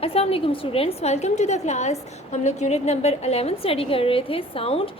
अस्सलाम वालेकुम students, welcome to the class. हम लोग यूनिट नंबर 11 स्टडी कर रहे थे साउंड।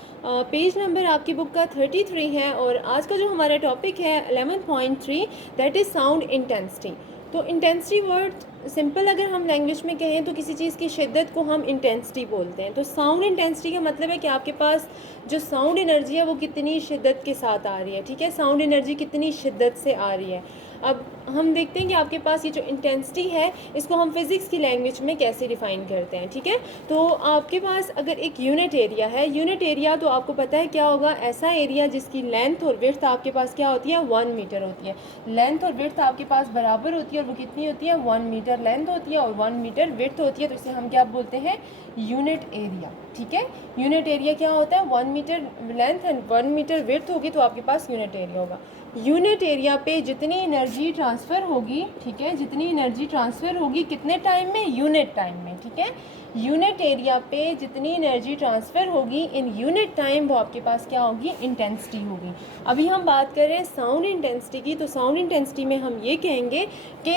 पेज नंबर आपकी बुक का 33 है और आज का जो हमारा टॉपिक है 11.3 दैट इज़ साउंड इंटेंसिटी। तो इंटेंसिटी वर्ड सिंपल अगर हम लैंग्वेज में कहें तो किसी चीज़ की शिद्दत को हम इंटेंसिटी बोलते हैं। तो साउंड इंटेंसिटी का मतलब है कि आपके पास जो साउंड एनर्जी है वो कितनी शिद्दत के साथ आ रही है। ठीक है, साउंड एनर्जी कितनी शिद्दत से आ रही है। अब हम देखते हैं कि आपके पास ये जो इंटेंसिटी है इसको हम फिज़िक्स की लैंग्वेज में कैसे डिफ़ाइन करते हैं। ठीक है, तो आपके पास अगर एक यूनिट एरिया है, यूनिट एरिया तो आपको पता है क्या होगा, ऐसा एरिया जिसकी लेंथ और विड्थ आपके पास क्या होती है, 1 मीटर होती है। लेंथ और विड्थ आपके पास बराबर होती है और वो कितनी होती है, 1 मीटर लेंथ होती है और 1 मीटर विड्थ होती है। तो इसे हम क्या बोलते हैं, यूनिट एरिया। ठीक है, यूनिट एरिया क्या होता है, 1 metre length and 1 metre width होगी तो आपके पास यूनिट एरिया होगा। यूनिट एरिया पे जितनी एनर्जी ट्रांसफ़र होगी, ठीक है, जितनी एनर्जी ट्रांसफ़र होगी कितने टाइम में, यूनिट टाइम में। ठीक है, यूनिट एरिया पे जितनी एनर्जी ट्रांसफ़र होगी इन यूनिट टाइम वो आपके पास क्या होगी, इंटेंसिटी होगी। अभी हम बात कर रहे हैं साउंड इंटेंसिटी की। तो साउंड इंटेंसिटी में हम ये कहेंगे कि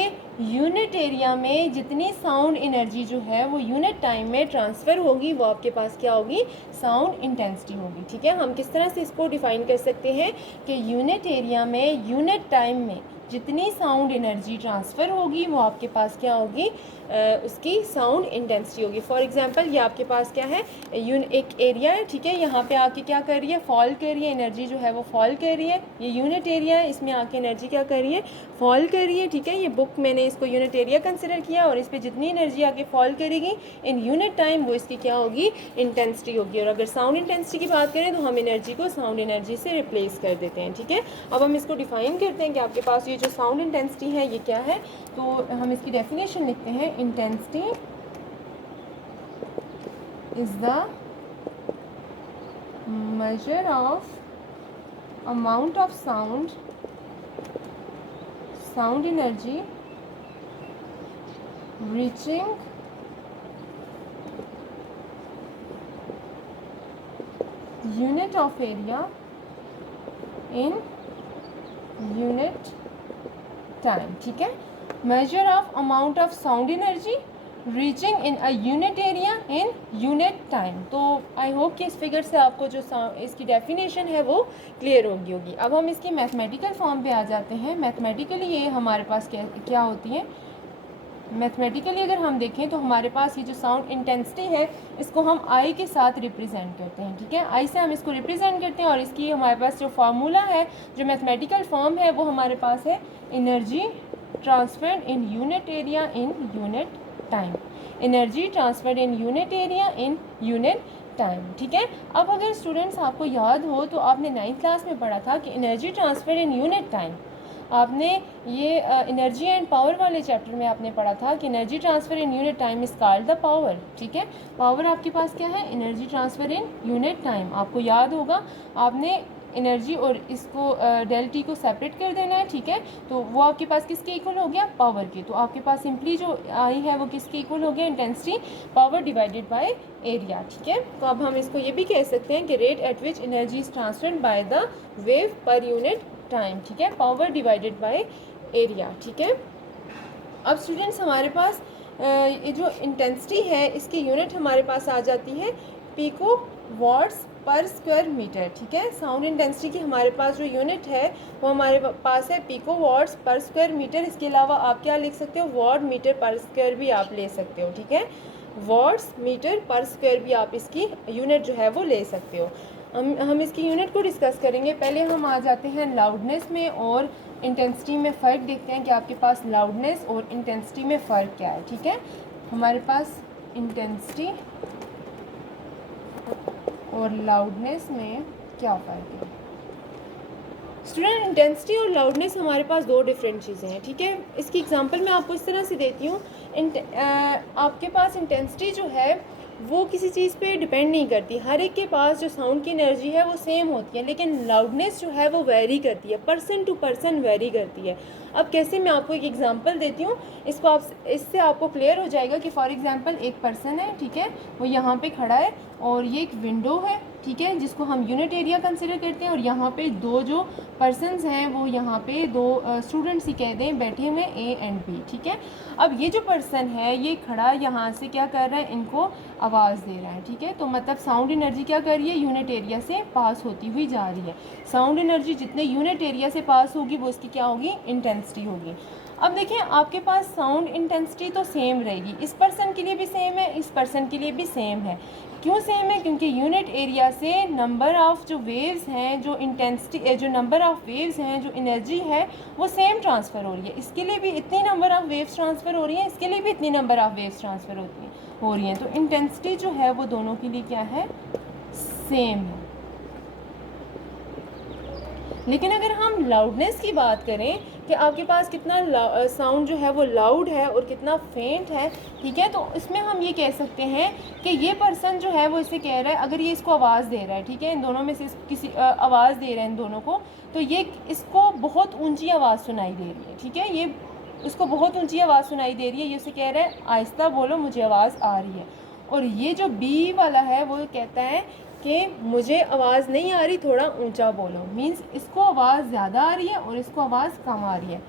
यूनिट एरिया में जितनी साउंड एनर्जी जो है वो यूनिट टाइम में ट्रांसफ़र होगी वो आपके पास क्या होगी, साउंड इंटेंसिटी होगी। ठीक है, हम किस तरह से इसको डिफ़ाइन कर सकते हैं कि यूनिट एरिया में यूनिट टाइम में जितनी साउंड एनर्जी ट्रांसफ़र होगी वो आपके पास क्या होगी, उसकी साउंड इंटेंसिटी होगी। फॉर एग्जांपल ये आपके पास क्या है, एक एरिया है। ठीक है, यहाँ पे आके क्या कर रही है, फॉल कर रही है, एनर्जी जो है वो फॉल कर रही है। ये यूनिट एरिया है, इसमें आके एनर्जी क्या कर रही है, फॉल कर रही है। ठीक है, ये बुक मैंने इसको यूनिट एरिया कंसिडर किया और इस पर जितनी एनर्जी आके फॉल करेगी इन यूनिट टाइम वो इसकी क्या होगी, इंटेंसिटी होगी। और अगर साउंड इंटेंसिटी की बात करें तो हम एनर्जी को साउंड एनर्जी से रिप्लेस कर देते हैं। ठीक है, अब हम इसको डिफ़ाइन करते हैं कि आपके पास ये जो साउंड इंटेंसिटी है ये क्या है। तो हम इसकी डेफिनेशन लिखते हैं, intensity is the measure of amount of sound energy reaching unit of area in unit time। ठीक है, measure of amount of sound energy reaching in a unit area in unit time. तो I hope कि इस figure से आपको जो इसकी definition है वो क्लियर होगी। अब हम इसकी मैथमेटिकल फॉर्म पे आ जाते हैं। मैथमेटिकली ये हमारे पास क्या होती है, मैथमेटिकली अगर हम देखें तो हमारे पास ये जो साउंड इंटेंसिटी है इसको हम आई के साथ रिप्रेजेंट करते हैं। ठीक है, आई से हम इसको रिप्रेजेंट करते हैं और इसकी हमारे पास जो फार्मूला है, जो मैथमेटिकल फॉर्म है वो हमारे पास है, energy transferred in unit area in unit time. Energy transferred in unit area in unit time. ठीक है, अब अगर स्टूडेंट्स आपको याद हो तो आपने 9th क्लास में पढ़ा था कि energy transfer in unit time, आपने ये एनर्जी एंड पावर वाले चैप्टर में आपने पढ़ा था कि energy transfer in unit time is called the power. ठीक है, पावर आपके पास क्या है, energy transfer in unit time. आपको याद होगा आपने एनर्जी और इसको डेल टी को सेपरेट कर देना है। ठीक है, तो वो आपके पास किसके इक्वल हो गया, पावर के। तो आपके पास सिंपली जो आई है वो किसके इक्वल हो गया, intensity power divided by area. ठीक है, तो अब हम इसको ये भी कह सकते हैं कि rate at which energy is transferred by the wave per unit time. ठीक है, पावर डिवाइडेड बाय एरिया। ठीक है, अब स्टूडेंट्स हमारे पास ये जो इंटेंसिटी है इसकी यूनिट हमारे पास आ जाती है पीको वॉट्स पर स्क्वायर मीटर। ठीक है, साउंड इंटेंसिटी की हमारे पास जो यूनिट है वो हमारे पास है पीको वॉट्स पर स्क्वायर मीटर। इसके अलावा आप क्या लिख सकते हो, वॉट मीटर पर स्क्वायर भी आप ले सकते हो। ठीक है, वॉट्स मीटर पर स्क्वायर भी आप इसकी यूनिट जो है वो ले सकते हो। हम इसकी यूनिट को डिस्कस करेंगे। पहले हम आ जाते हैं लाउडनेस में और इंटेंसिटी में फ़र्क देखते हैं कि आपके पास लाउडनेस और इंटेंसिटी में फ़र्क क्या है। ठीक है, हमारे पास इंटेंसिटी और लाउडनेस में क्या फ़र्क है। स्टूडेंट, इंटेंसिटी और लाउडनेस हमारे पास दो डिफरेंट चीज़ें हैं। ठीक है, इसकी एग्जांपल मैं आपको इस तरह से देती हूँ। आपके पास इंटेंसिटी जो है वो किसी चीज़ पे डिपेंड नहीं करती, हर एक के पास जो साउंड की एनर्जी है वो सेम होती है, लेकिन लाउडनेस जो है वो वेरी करती है, पर्सन टू पर्सन वेरी करती है। अब कैसे, मैं आपको एक एग्जांपल देती हूँ, इससे आपको क्लियर हो जाएगा कि फॉर एग्जांपल एक पर्सन है। ठीक है, वो यहाँ पे खड़ा है और ये एक विंडो है, ठीक है, जिसको हम यूनिट एरिया कंसिडर करते हैं। और यहाँ पे दो जो पर्सनस हैं वो यहाँ पे दो स्टूडेंट्स ही कह दें बैठे हुए ए एंड बी, ठीक है। अब ये जो पर्सन है ये खड़ा यहाँ से क्या कर रहा है, इनको आवाज़ दे रहा है, ठीक है। तो मतलब साउंड एनर्जी क्या कर रही है, यूनिट एरिया से पास होती हुई जा रही है। साउंड एनर्जी जितने यूनिट एरिया से पास होगी वो उसकी क्या होगी, इंटेंसिटी होगी। अब देखिए आपके पास साउंड इंटेंसिटी तो सेम रहेगी, इस पर्सन के लिए भी सेम है, इस पर्सन के लिए भी सेम है। क्यों सेम है, क्योंकि यूनिट एरिया से नंबर ऑफ़ जो वेव्स हैं, जो इंटेंसिटी, जो नंबर ऑफ़ वेव्स हैं, जो एनर्जी है वो सेम ट्रांसफ़र हो रही है। इसके लिए भी इतनी नंबर ऑफ़ वेव्स ट्रांसफ़र हो रही हैं, इसके लिए भी इतनी नंबर ऑफ़ वेव्स ट्रांसफ़र हो रही हैं। तो इंटेंसिटी जो है वो दोनों के लिए क्या है, सेम है। लेकिन अगर हम लाउडनेस की बात करें कि आपके पास कितना साउंड जो है वो लाउड है और कितना फेंट है, ठीक है, तो इसमें हम ये कह सकते हैं कि ये पर्सन जो है वो इसे कह रहा है, अगर ये इसको आवाज़ दे रहा है, ठीक है, इन दोनों में से किसी आवाज़ दे रहा है इन दोनों को, तो ये इसको बहुत ऊंची आवाज़ सुनाई दे रही है, ठीक है, ये उसको बहुत ऊंची आवाज़ सुनाई दे रही है, ये उसे कह रहा है आहिस्ता बोलो मुझे आवाज़ आ रही है। और ये जो बी वाला है वो कहता है कि मुझे आवाज़ नहीं आ रही, थोड़ा ऊंचा बोलो, मींस इसको आवाज़ ज़्यादा आ रही है और इसको आवाज़ कम आ रही है।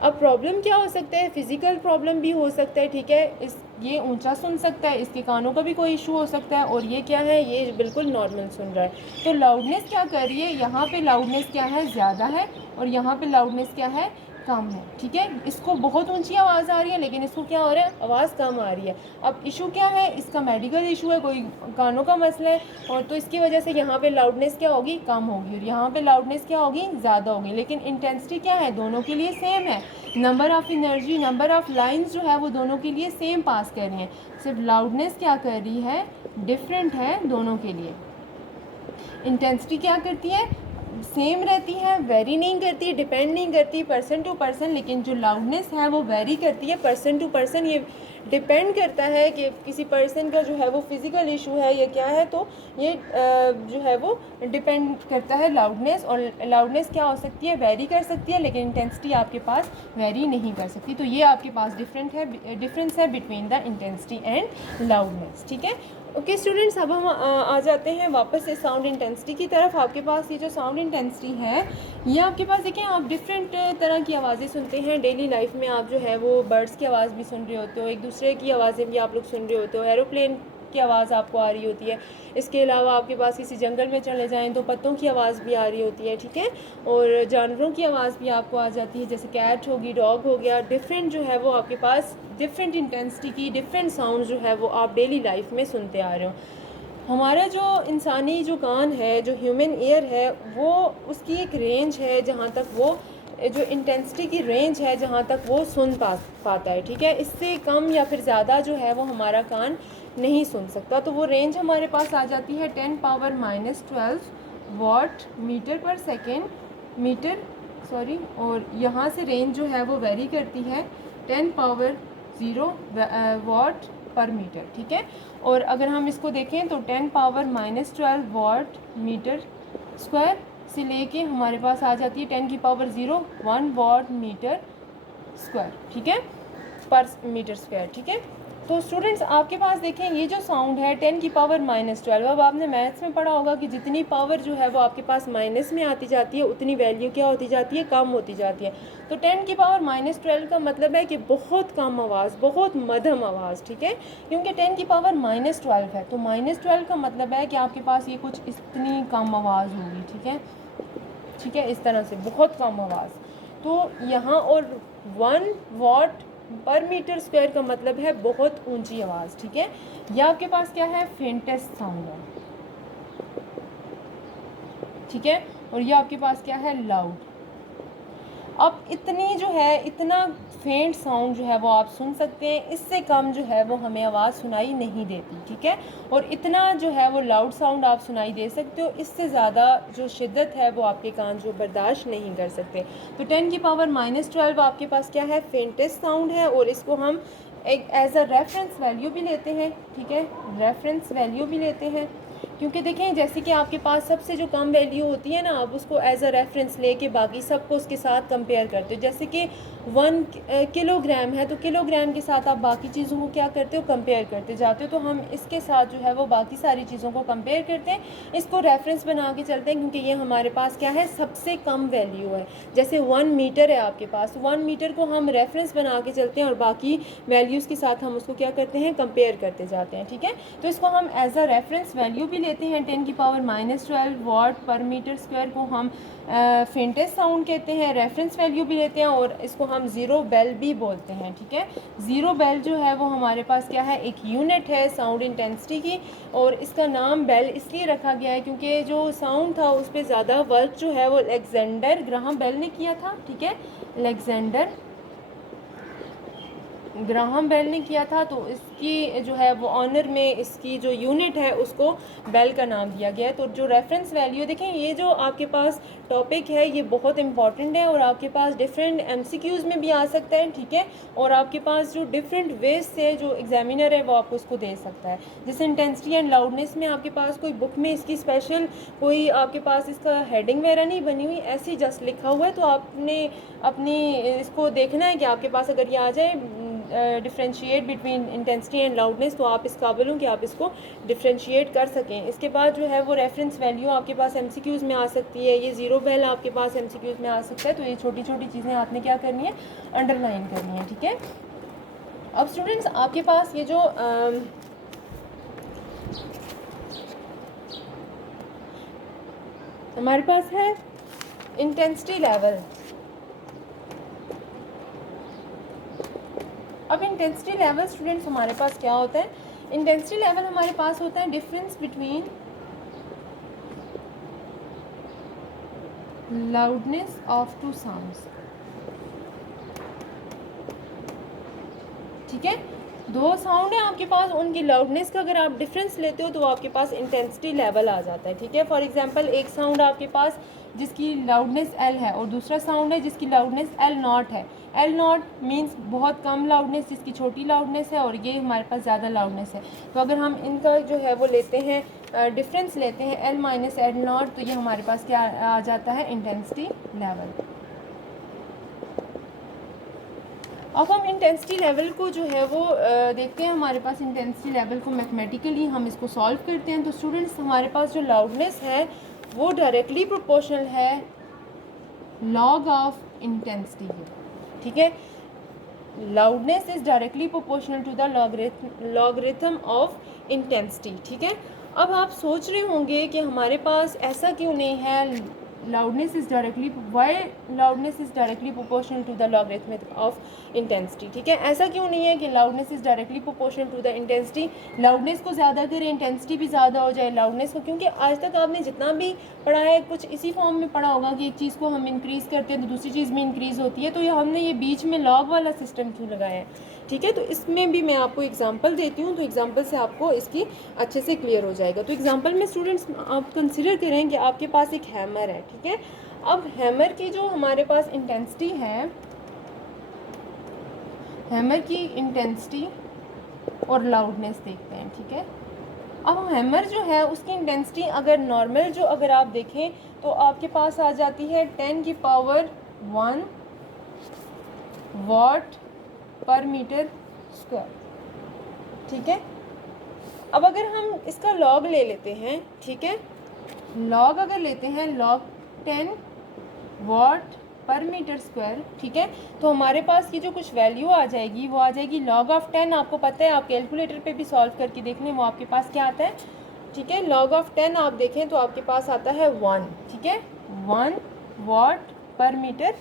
अब प्रॉब्लम क्या हो सकता है, फिज़िकल प्रॉब्लम भी हो सकता है, ठीक है, ये ऊंचा सुन सकता है, इसके कानों का भी कोई इशू हो सकता है, और ये क्या है, ये बिल्कुल नॉर्मल सुन रहा है। तो लाउडनेस क्या कर रही है, यहाँ पे लाउडनेस क्या है, ज़्यादा है, और यहाँ पे लाउडनेस क्या है, कम है, ठीक है। इसको बहुत ऊंची आवाज़ आ रही है लेकिन इसको क्या हो रहा है, आवाज़ कम आ रही है। अब इशू क्या है, इसका मेडिकल इशू है, कोई कानों का मसला है, और तो इसकी वजह से यहाँ पे लाउडनेस क्या होगी, कम होगी, और यहाँ पे लाउडनेस क्या होगी, ज़्यादा होगी। लेकिन इंटेंसिटी क्या है, दोनों के लिए सेम है। Number of energy, number of lines जो है वो दोनों के लिए सेम पास कर रही हैं, सिर्फ लाउडनेस क्या कर रही है, डिफरेंट है दोनों के लिए। इंटेंसिटी क्या करती है, सेम रहती है, वेरी नहीं करती, डिपेंड नहीं करती पर्सन टू पर्सन, लेकिन जो लाउडनेस है वो वेरी करती है पर्सन टू पर्सन। ये डिपेंड करता है कि किसी पर्सन का जो है वो फिज़िकल इशू है या क्या है, तो ये जो है वो डिपेंड करता है लाउडनेस। और लाउडनेस क्या हो सकती है, वेरी कर सकती है, लेकिन इंटेंसिटी आपके पास वेरी नहीं कर सकती। तो ये आपके पास डिफरेंस है between the intensity and loudness, ठीक है। ओके स्टूडेंट्स, अब हम आ जाते हैं वापस से साउंड इंटेंसिटी की तरफ। आपके पास ये जो साउंड इंटेंसिटी है, ये आपके पास देखें, आप डिफरेंट तरह की आवाज़ें सुनते हैं डेली लाइफ में। आप जो है वो बर्ड्स की आवाज़ भी सुन रहे होते हो, एक दूसरे की आवाज़ें भी आप लोग सुन रहे होते हो, एरोप्लेन की आवाज़ आपको आ रही होती है। इसके अलावा आपके पास किसी जंगल में चले जाएं तो पत्तों की आवाज़ भी आ रही होती है, ठीक है, और जानवरों की आवाज़ भी आपको आ जाती है, जैसे कैट होगी, डॉग हो गया। डिफरेंट जो है वो आपके पास डिफरेंट इंटेंसिटी की डिफरेंट साउंड जो है वो आप डेली लाइफ में सुनते आ रहे हो। हमारा जो इंसानी जो कान है, जो ह्यूमन ईयर है, वो उसकी एक रेंज है जहाँ तक वो जो इंटेंसिटी की रेंज है जहाँ तक वो सुन पाता है, ठीक है। इससे कम या फिर ज़्यादा जो है वो हमारा कान नहीं सुन सकता। तो वो रेंज हमारे पास आ जाती है 10⁻⁻12 वॉट मीटर पर सेकेंड और यहाँ से रेंज जो है वो वेरी करती है 10⁻0 वॉट पर मीटर, ठीक है। और अगर हम इसको देखें तो 10⁻⁻12 वॉट मीटर स्क्वायर से लेके हमारे पास आ जाती है 10⁻01 वॉट मीटर स्क्वायर, ठीक है, पर मीटर स्क्वायर, ठीक है। तो स्टूडेंट्स आपके पास देखें ये जो साउंड है 10⁻⁻12, अब आपने मैथ्स में पढ़ा होगा कि जितनी पावर जो है वो आपके पास माइनस में आती जाती है उतनी वैल्यू क्या होती जाती है, कम होती जाती है। तो 10⁻12 का मतलब है कि बहुत कम आवाज़, बहुत मध्यम आवाज़, ठीक है, क्योंकि 10⁻12 है, तो -12 का मतलब है कि आपके पास ये कुछ इतनी कम आवाज़ होगी, ठीक है, इस तरह से बहुत कम आवाज़। तो यहाँ और 1 वॉट पर मीटर स्क्वायर का मतलब है बहुत ऊंची आवाज़, ठीक है। यह आपके पास क्या है, फेंटेस्ट साउंड है, ठीक है, और यह आपके पास क्या है, लाउड। अब इतनी जो है, इतना फेंट साउंड जो है वो आप सुन सकते हैं, इससे कम जो है वो हमें आवाज़ सुनाई नहीं देती, ठीक है। और इतना जो है वो लाउड साउंड आप सुनाई दे सकते हो, इससे ज़्यादा जो शिद्दत है वो आपके कान जो बर्दाश्त नहीं कर सकते। तो 10⁻12 आपके पास क्या है, फेंटेस्ट साउंड है, और इसको हम एक एज अ रेफरेंस वैल्यू भी लेते हैं, ठीक है, रेफरेंस वैल्यू भी लेते हैं। क्योंकि देखें जैसे कि आपके पास सबसे जो कम वैल्यू होती है ना, आप उसको एज अ रेफरेंस लेके बाकी सबको उसके साथ कंपेयर करते हो। जैसे कि 1 किलोग्राम है तो किलोग्राम के साथ आप बाकी चीज़ों को क्या करते हो, कंपेयर करते जाते हो। तो हम इसके साथ जो है वो बाकी सारी चीज़ों को कंपेयर करते हैं, इसको रेफरेंस बना के चलते हैं, क्योंकि ये हमारे पास क्या है, सबसे कम वैल्यू है। जैसे 1 मीटर है आपके पास, 1 मीटर को हम रेफरेंस बना के चलते हैं और बाकी वैल्यूज़ के साथ हम उसको क्या करते हैं, कंपेयर करते जाते हैं। ठीक है, तो इसको हम एज अ रेफरेंस वैल्यू भी लेते हैं। 10⁻⁻12 वाट पर मीटर स्क्वायर को हम फेंटेस्ट साउंड कहते हैं, रेफरेंस वैल्यू भी लेते हैं, और इसको हम ज़ीरो बेल भी बोलते हैं। ठीक है, ज़ीरो बेल जो है वो हमारे पास क्या है, एक यूनिट है साउंड इंटेंसिटी की, और इसका नाम बेल इसलिए रखा गया है क्योंकि जो साउंड था उस पर ज़्यादा वर्क जो है वो अलेक्जेंडर ग्राहम बेल ने किया था। ठीक है, अलेक्जेंडर ग्राहम बेल ने किया था, तो इसकी जो है वो ऑनर में इसकी जो यूनिट है उसको बेल का नाम दिया गया है। तो जो रेफरेंस वैल्यू देखें, ये जो आपके पास टॉपिक है ये बहुत इंपॉर्टेंट है, और आपके पास डिफरेंट एमसीक्यूज़ में भी आ सकता है। ठीक है, और आपके पास जो डिफरेंट वेज से जो एग्जामिनर है वो आपको उसको दे सकता है। जैसे इंटेंसिटी एंड लाउडनेस में आपके पास कोई बुक में इसकी स्पेशल कोई आपके पास इसका हेडिंग वगैरह नहीं बनी हुई, ऐसे ही जस्ट लिखा हुआ है, तो आपने अपनी इसको देखना है कि आपके पास अगर ये आ जाए differentiate between intensity and loudness, तो आप इस काबिल हो कि आप इसको डिफ्रेंशिएट कर सकें। इसके बाद जो है वो रेफरेंस वैल्यू आपके पास एमसीक्यूज़ में आ सकती है, ये ज़ीरो बेल आपके पास एमसीक्यूज़ में आ सकता है। तो ये छोटी छोटी चीज़ें आपने क्या करनी है, अंडरलाइन करनी है। ठीक है, अब स्टूडेंट्स आपके पास ये जो हमारे पास है इंटेंसिटी लेवल। अब इंटेंसिटी लेवल स्टूडेंट्स हमारे पास क्या होता है, इंटेंसिटी लेवल हमारे पास होता है difference between loudness of two sounds. ठीक है, दो साउंड है आपके पास, उनकी लाउडनेस का अगर आप डिफरेंस लेते हो तो आपके पास इंटेंसिटी लेवल आ जाता है। ठीक है, फॉर एग्जांपल एक साउंड आपके पास जिसकी लाउडनेस एल है और दूसरा साउंड है जिसकी लाउडनेस एल नॉट है। एल नॉट मीन्स बहुत कम लाउडनेस, जिसकी छोटी लाउडनेस है, और ये हमारे पास ज़्यादा लाउडनेस है। तो अगर हम इनका जो है वो लेते हैं डिफरेंस लेते हैं एल माइनस एल नॉट, तो ये हमारे पास क्या आ जाता है, इंटेंसिटी लेवल। अब हम इंटेंसिटी लेवल को जो है वो देखते हैं। हमारे पास इंटेंसिटी लेवल को मैथमेटिकली हम इसको सॉल्व करते हैं। तो स्टूडेंट्स हमारे पास जो लाउडनेस है वो डायरेक्टली प्रोपोर्शनल है लॉग ऑफ इंटेंसिटी के। ठीक है, loudness is directly proportional to the logarithm of intensity. ठीक है, अब आप सोच रहे होंगे कि हमारे पास ऐसा क्यों नहीं है, loudness is directly why loudness is directly proportional to the logarithm of intensity। ठीक है, ऐसा क्यों नहीं है कि loudness is directly proportional to the intensity, loudness को ज़्यादा करें इंटेंसिटी भी ज़्यादा हो जाए loudness को, क्योंकि आज तक आपने जितना भी पढ़ा है कुछ इसी फॉर्म में पढ़ा होगा कि एक चीज़ को हम इंक्रीज़ करते हैं तो दूसरी चीज़ में इंक्रीज़ होती है। तो ये हमने ये बीच में लॉग वाला सिस्टम क्यों लगाया है। ठीक है, तो इसमें भी मैं आपको एग्जांपल देती हूँ, तो एग्जांपल से आपको इसकी अच्छे से क्लियर हो जाएगा। तो एग्जांपल में स्टूडेंट्स आप कंसिडर करें कि आपके पास एक हैमर है। ठीक है, अब हैमर की जो हमारे पास इंटेंसिटी है, हैमर की इंटेंसिटी और लाउडनेस देखते हैं। ठीक है, अब हैमर जो है उसकी इंटेंसिटी अगर नॉर्मल जो अगर आप देखें तो आपके पास आ जाती है 10⁻⁻1 वाट पर मीटर स्क्वायर। ठीक है, अब अगर हम इसका लॉग ले लेते हैं, ठीक है, लॉग अगर लेते हैं लॉग 10 वाट पर मीटर स्क्वायर, ठीक है, तो हमारे पास की जो कुछ वैल्यू आ जाएगी वो आ जाएगी लॉग ऑफ 10। आपको पता है, आप कैलकुलेटर पे भी सॉल्व करके देख लें, वो आपके पास क्या आता है। ठीक है, लॉग ऑफ 10 आप देखें तो आपके पास आता है 1। ठीक है, 1 वाट पर मीटर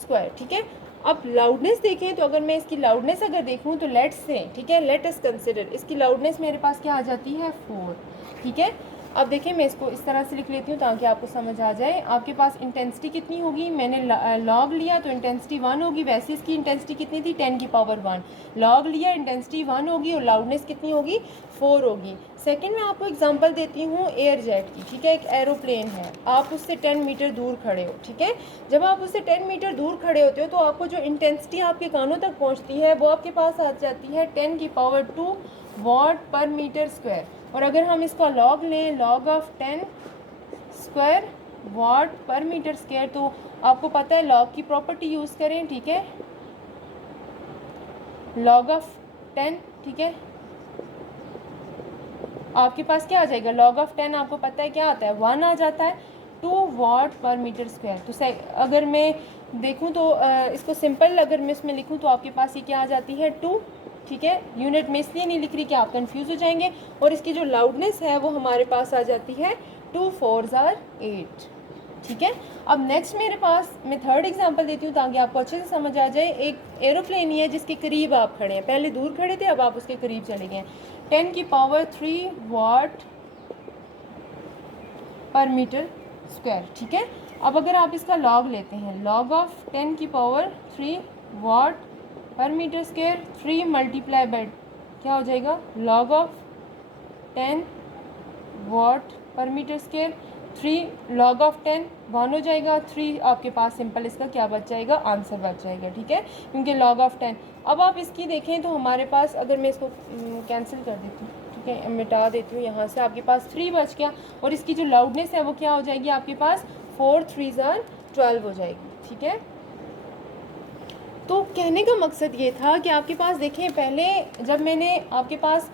स्क्वायर। ठीक है, अब लाउडनेस देखें तो अगर मैं इसकी लाउडनेस अगर देखूं तो लेट्स से, ठीक है, लेट अस कंसिडर, इसकी लाउडनेस मेरे पास क्या आ जाती है 4। ठीक है, अब देखिए मैं इसको इस तरह से लिख लेती हूँ ताकि आपको समझ आ जाए। आपके पास इंटेंसिटी कितनी होगी, मैंने लॉग लिया तो इंटेंसिटी 1 होगी, वैसे इसकी इंटेंसिटी कितनी थी 10⁻1, लॉग लिया इंटेंसिटी 1 होगी और लाउडनेस कितनी होगी 4 होगी। सेकंड में आपको एग्जांपल देती हूँ एयर जेट की। ठीक है, एक एरोप्लेन है, आप उससे 10 मीटर दूर खड़े हो। ठीक है, जब आप उससे 10 मीटर दूर खड़े होते हो तो आपको जो इंटेंसिटी आपके कानों तक पहुँचती है वो आपके पास आ जाती है 10⁻2 वाट पर मीटर स्क्वायर। और अगर हम इसका लॉग लें, लॉग ऑफ 10 स्क्वायर वाट पर मीटर स्क्वायर, तो आपको पता है लॉग की प्रॉपर्टी यूज़ करें, ठीक है, लॉग ऑफ 10, ठीक है, आपके पास क्या आ जाएगा, लॉग ऑफ 10 आपको पता है क्या आता है, 1 आ जाता है, 2 वाट पर मीटर स्क्वायर। तो अगर मैं देखूं तो इसको सिंपल अगर मैं इसमें लिखूं तो आपके पास ये क्या आ जाती है, 2, ठीक है। यूनिट में इसलिए नहीं लिख रही कि आप कंफ्यूज हो जाएंगे। और इसकी जो लाउडनेस है वो हमारे पास आ जाती है 2 4s are 8, ठीक है। अब नेक्स्ट मेरे पास मैं थर्ड एग्जांपल देती हूँ ताकि आपको अच्छे से समझ आ जाए। एक एरोप्लेन ही है जिसके करीब आप खड़े हैं, पहले दूर खड़े थे, अब आप उसके करीब चले गए। 10 की पावर 3 वाट पर मीटर स्क्वायर, ठीक है। अब अगर आप इसका लॉग लेते हैं, लॉग ऑफ 10 की पावर 3 वाट पर मीटर स्क्वायर, 3 मल्टीप्लाई बाय क्या हो जाएगा, लॉग ऑफ 10 वाट पर मीटर स्क्वायर, 3 लॉग ऑफ 10 1 हो जाएगा, 3 आपके पास सिंपल इसका क्या बच जाएगा, आंसर बच जाएगा, ठीक है, क्योंकि लॉग ऑफ 10। अब आप इसकी देखें तो हमारे पास, अगर मैं इसको कैंसिल कर देती हूँ, ठीक है, मिटा देती हूँ यहाँ से, आपके पास 3 बच गया। और इसकी जो लाउडनेस है वो क्या हो जाएगी, आपके पास 4 3s are 12 हो जाएगी, ठीक है। तो कहने का मकसद ये था कि आपके पास देखें, पहले जब मैंने आपके पास,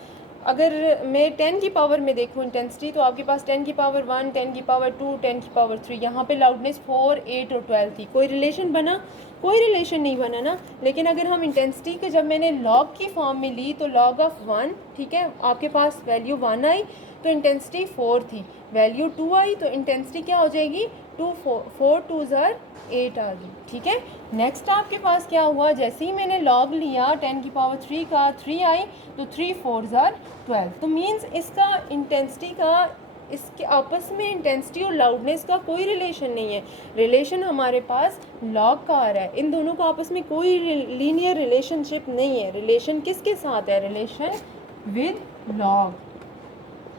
अगर मैं 10 की पावर में देखूँ इंटेंसिटी, तो आपके पास 10 की पावर 1, 10 की पावर 2, 10 की पावर 3, यहाँ पे लाउडनेस 4, 8 और 12 थी। कोई रिलेशन बना, कोई रिलेशन नहीं बना ना। लेकिन अगर हम इंटेंसिटी को जब मैंने लॉग की फॉर्म में ली तो लॉग ऑफ 1, ठीक है, आपके पास वैल्यू 1 आई तो इंटेंसिटी 4 थी, वैल्यू 2 आई तो इंटेंसिटी क्या हो जाएगी, 4 2s are 8 आ गई, ठीक है। नेक्स्ट आपके पास क्या हुआ, जैसे ही मैंने लॉग लिया 10 की पावर 3 का, 3 आई तो 3 4s are 12। तो मीन्स इसका इंटेंसिटी का, इसके आपस में इंटेंसिटी और लाउडनेस का कोई रिलेशन नहीं है। रिलेशन हमारे पास लॉग का आ रहा है, इन दोनों का आपस में कोई लीनियर रिलेशनशिप नहीं है। रिलेशन किसके साथ है, रिलेशन विद लॉग।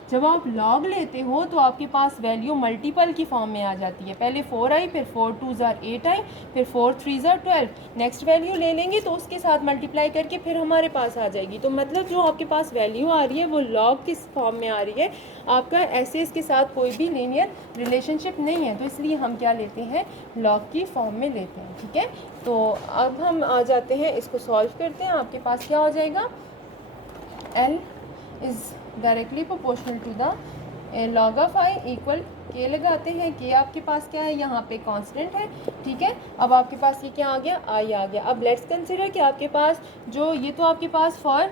जब आप लॉग लेते हो तो आपके पास वैल्यू मल्टीपल की फॉर्म में आ जाती है, पहले 4 आई, फिर 4 2s are 8 आई, फिर 4 3s are 12, नेक्स्ट वैल्यू ले लेंगे तो उसके साथ मल्टीप्लाई करके फिर हमारे पास आ जाएगी। तो मतलब जो आपके पास वैल्यू आ रही है वो लॉग किस फॉर्म में आ रही है, आपका ऐसे इसके साथ कोई भी लीनियर रिलेशनशिप नहीं है, तो इसलिए हम क्या लेते हैं, लॉग की फॉर्म में लेते हैं, ठीक है। तो अब हम आ जाते हैं, इसको सॉल्व करते हैं। आपके पास क्या हो जाएगा, L is directly proportional to the log of I equal के लगाते हैं। के आपके पास क्या है, यहाँ पे कांस्टेंट है, ठीक है। अब आपके पास ये क्या आ गया, आई आ गया। अब लेट्स कंसिडर कि आपके पास जो ये तो आपके पास फॉर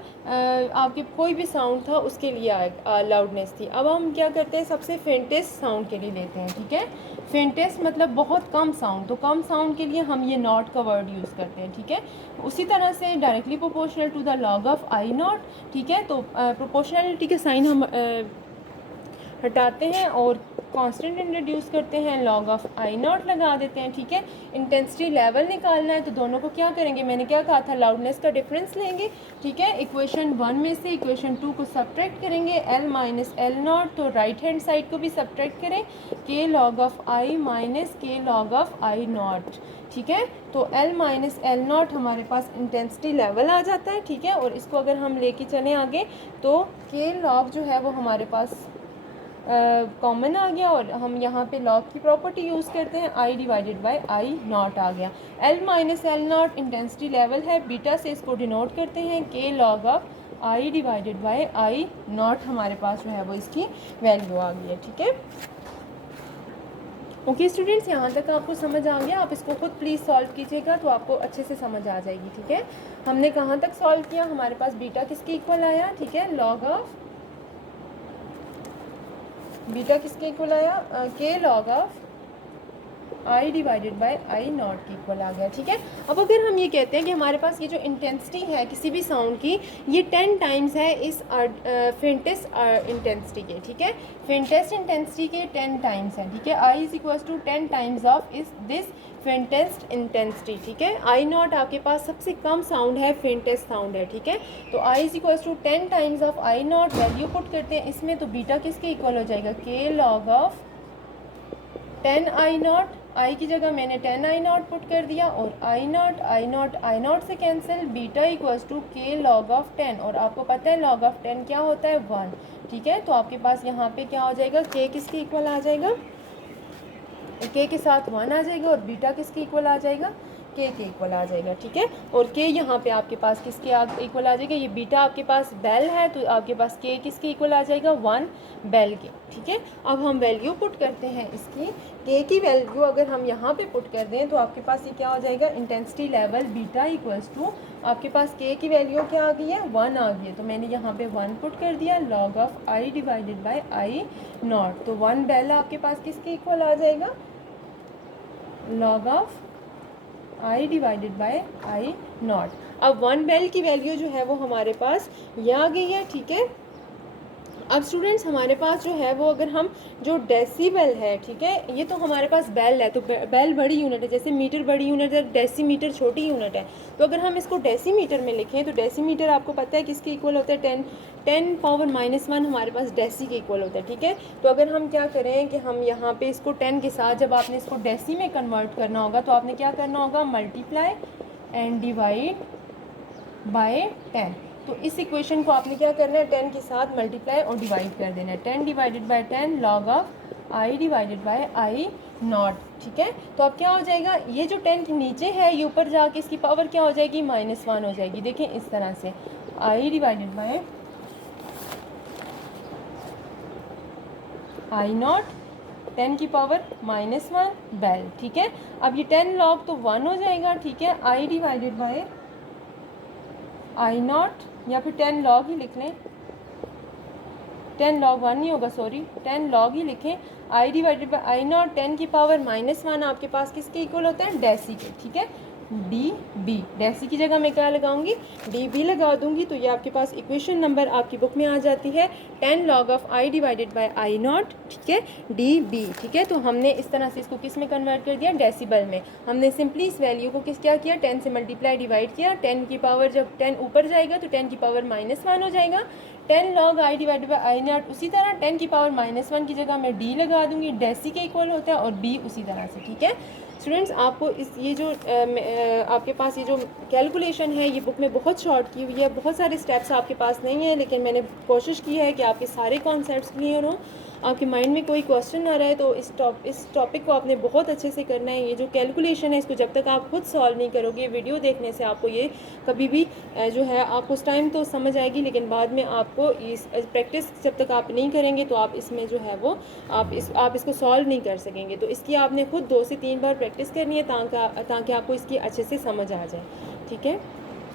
आपके कोई भी साउंड था उसके लिए लाउडनेस थी। अब हम क्या करते हैं, सबसे फेंटेस्ट साउंड के लिए लेते हैं, ठीक है। फेंटेस्ट मतलब बहुत कम साउंड, तो कम साउंड के लिए हम ये नॉट का वर्ड यूज़ करते हैं, ठीक है। उसी तरह से directly proportional to the log of I nought, ठीक है। तो प्रोपोर्शनलिटी के साइन हम हटाते हैं और कांस्टेंट इंट्रोड्यूस करते हैं, लॉग ऑफ आई नॉट लगा देते हैं, ठीक है। इंटेंसिटी लेवल निकालना है तो दोनों को क्या करेंगे, मैंने क्या कहा था, लाउडनेस का डिफरेंस लेंगे, ठीक है। इक्वेशन 1 में से इक्वेशन 2 को सब्ट्रैक्ट करेंगे, L माइनस एल नॉट, तो राइट हैंड साइड को भी सब्ट्रैक्ट करें, के लॉग ऑफ आई माइनस के लॉग ऑफ आई नॉट, ठीक है। तो L माइनस एल नॉट हमारे पास इंटेंसिटी लेवल आ जाता है, ठीक है। और इसको अगर हम लेके चलें आगे तो के लॉग जो है वो हमारे पास कॉमन आ गया और हम यहाँ पे लॉग की प्रॉपर्टी यूज़ करते हैं, I divided by I not आ गया। L minus L not intensity level है, बीटा से इसको डिनोट करते हैं, के log of I divided by I not हमारे पास जो है वो इसकी वैल्यू आ गई है, ठीक है। ओके स्टूडेंट्स, यहाँ तक आपको समझ आ गया। आप इसको खुद प्लीज़ सॉल्व कीजिएगा तो आपको अच्छे से समझ आ जाएगी, ठीक है। हमने कहाँ तक सॉल्व किया, हमारे पास बीटा किसके इक्वल आया, ठीक है, लॉग ऑफ बीटा किसके इक्वल आया, के log of I divided by I not के इक्वल आ गया, ठीक है। अब अगर हम ये कहते हैं कि हमारे पास ये जो इंटेंसिटी है किसी भी साउंड की, ये 10 टाइम्स है इस फेंटेस्ट इंटेंसिटी के, ठीक है। फेंटेस्ट इंटेंसिटी के 10 टाइम्स है, ठीक है। I is equal to 10 times of this faintest intensity, ठीक है। आई नॉट आपके पास सबसे कम साउंड है, फेंटेस्ट साउंड है, ठीक है। तो I is equal to 10 times of I naught, value put करते हैं इसमें, तो बीटा किसके इक्वल हो जाएगा, के log of 10 I not I की जगह मैंने 10 आई नॉट पुट कर दिया और आई नॉट से कैंसिल, बीटा इक्वल्स टू के लॉग ऑफ 10, और आपको पता है लॉग ऑफ 10 क्या होता है 1, ठीक है। तो आपके पास यहाँ पे क्या हो जाएगा, के किसके इक्वल आ जाएगा, के के साथ 1 आ जाएगा, और बीटा किसके इक्वल आ जाएगा, के इक्वल आ जाएगा, ठीक है। और के यहाँ पे आपके पास किसके इक्वल आ जाएगा, ये बीटा आपके पास बेल है तो आपके पास के किसके इक्वल आ जाएगा 1 बेल के, ठीक है। अब हम वैल्यू पुट करते हैं इसकी, के की वैल्यू अगर हम यहाँ पे पुट कर दें तो आपके पास ये क्या हो जाएगा, intensity level beta equals to, आपके पास के की वैल्यू क्या आ गई है 1 आ गई है, तो मैंने यहाँ पे 1 पुट कर दिया, log of I divided by I not, तो 1 बेल आपके पास किसके इक्वल आ जाएगा, log of I divided by I not. अब 1 बेल की वैल्यू जो है वो हमारे पास ये आ गई है, ठीक है। अब स्टूडेंट्स हमारे पास जो है वो अगर हम जो डेसीबल है, ठीक है, ये तो हमारे पास बेल है, तो बेल बड़ी यूनिट है, जैसे मीटर बड़ी यूनिट है, डेसीमीटर छोटी यूनिट है, तो अगर हम इसको डेसीमीटर में लिखें तो डेसीमीटर आपको पता है किसके इक्वल होता है 10 पावर -1 हमारे पास डेसी के इक्वल होता है, ठीक है। तो अगर हम क्या करें कि हम यहाँ पे इसको 10 के साथ जब आपने इसको डेसी में कन्वर्ट करना होगा तो आपने क्या करना होगा, मल्टीप्लाई एंड डिवाइड बाय 10, तो इस इक्वेशन को आपने क्या करना है 10 के साथ मल्टीप्लाई और डिवाइड कर देना है, 10 divided by 10 log of I divided by I nought, ठीक है। तो अब क्या हो जाएगा, ये जो 10 के नीचे है ये ऊपर जाके इसकी पावर क्या हो जाएगी -1 हो जाएगी, देखें इस तरह से, I divided by I not 10 की पावर -1 बेल, ठीक है। अब ये 10 लॉग तो 1 हो जाएगा, ठीक है, I divided by I not, या फिर 10 लॉग ही लिख लें, 10 लॉग 1 नहीं होगा, सॉरी 10 लॉग ही लिखें, I divided by I not 10 की पावर -1 आपके पास किसके इक्वल होता है, डेसी के, ठीक है, डी बी, डेसी की जगह मैं क्या लगाऊंगी, डी बी लगा दूंगी, तो ये आपके पास इक्वेशन नंबर आपकी बुक में आ जाती है 10 log of I divided by I nought, ठीक है, डी बी, ठीक है। तो हमने इस तरह से इसको किस में कन्वर्ट कर दिया, डेसिबल में। हमने सिंपली इस वैल्यू को क्या किया, 10 से मल्टीप्लाई डिवाइड किया, 10 की पावर जब 10 ऊपर जाएगा तो 10 की पावर -1 हो जाएगा, 10 log I divided by I not, उसी तरह 10 की पावर -1 की जगह मैं डी लगा दूंगी, डेसी के इक्वल होता है, और बी उसी तरह से, ठीक है। स्टूडेंट्स आपको ये जो आपके पास ये जो कैलकुलेशन है ये बुक में बहुत शॉर्ट की हुई है, बहुत सारे स्टेप्स आपके पास नहीं है, लेकिन मैंने कोशिश की है कि आपके सारे कॉन्सेप्ट्स क्लियर हों, आपके माइंड में कोई क्वेश्चन ना रहे, तो इस टॉपिक को आपने बहुत अच्छे से करना है। ये जो कैलकुलेशन है इसको जब तक आप खुद सॉल्व नहीं करोगे, वीडियो देखने से आपको ये कभी भी जो है आपको उस टाइम तो समझ आएगी, लेकिन बाद में आपको इस प्रैक्टिस जब तक आप नहीं करेंगे तो आप इसमें जो है वो आप इसको सॉल्व नहीं कर सकेंगे। तो इसकी आपने खुद 2 से 3 बार प्रैक्टिस करनी है ताकि आपको इसकी अच्छे से समझ आ जाए, ठीक है।